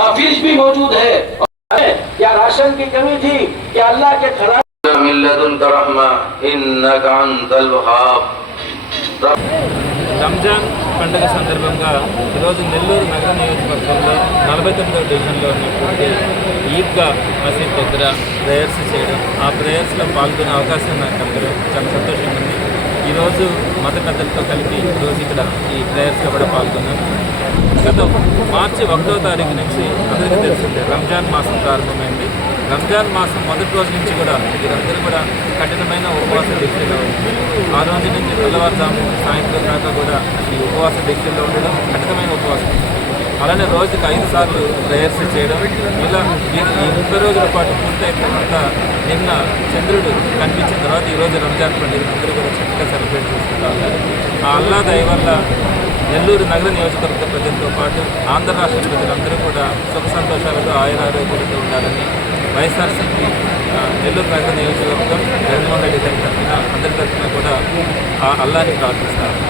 हाफिज भी मौजूद है। या राशन की कमी थी या अल्लाह के खराब రంజాన్ పండుగ సందర్భంగా ఈరోజు నెల్లూరు నగర నియోజకవర్గంలో నలభై తొమ్మిదవ డివిజన్లో ఉన్నటువంటి ఈద్గా మసీద్ దగ్గర ప్రేయర్స్ చేయడం ఆ ప్రేయర్స్లో పాల్గొనే అవకాశం నాకు అందరూ చాలా సంతోషంగా ఉంది. ఈరోజు మత పెద్దలతో కలిపి ఈరోజు ఇక్కడ ఈ ప్రేయర్స్లో కూడా పాల్గొన్నాను. గత మార్చి ఒకటో తారీఖు నుంచి అందరికీ తెలిసిందే రంజాన్ మాసం ప్రారంభమైంది. రంజాన్ మాసం మొదటి రోజు నుంచి కూడా వీరందరూ కూడా కఠినమైన ఉపవాస దీక్షలో ఆ రోజు నుంచి తెల్లవారుజాము సాయంత్రం దాకా కూడా ఈ ఉపవాస దీక్షల్లో ఉండడం కఠినమైన ఉపవాసం అలానే రోజుకి ఐదు సార్లు ప్రేయర్స్ చేయడం. ఇలా ఈ ఈ ముప్పై రోజుల పాటు పూర్తయిన తర్వాత నిన్న చంద్రుడు కనిపించిన తర్వాత ఈరోజు రంజాన్ పండుగ అందరూ కూడా చక్కగా సెలబ్రేట్ చేసుకుంటారు ఆ అల్లా దయ వల్ల నెల్లూరు నగర నియోజకవర్గ ప్రజలతో పాటు ఆంధ్ర రాష్ట్ర ప్రజలందరూ కూడా సుఖ సంతోషాలతో ఆయురారోగ్యాలతో ఉండాలని వైఎస్ఆర్సీపీ నెల్లూరు నగర నియోజకవర్గం జగన్మోహన్ రెడ్డి గారి తరఫున అందరి తరఫున కూడా ఆ అల్లాని ప్రార్థిస్తారు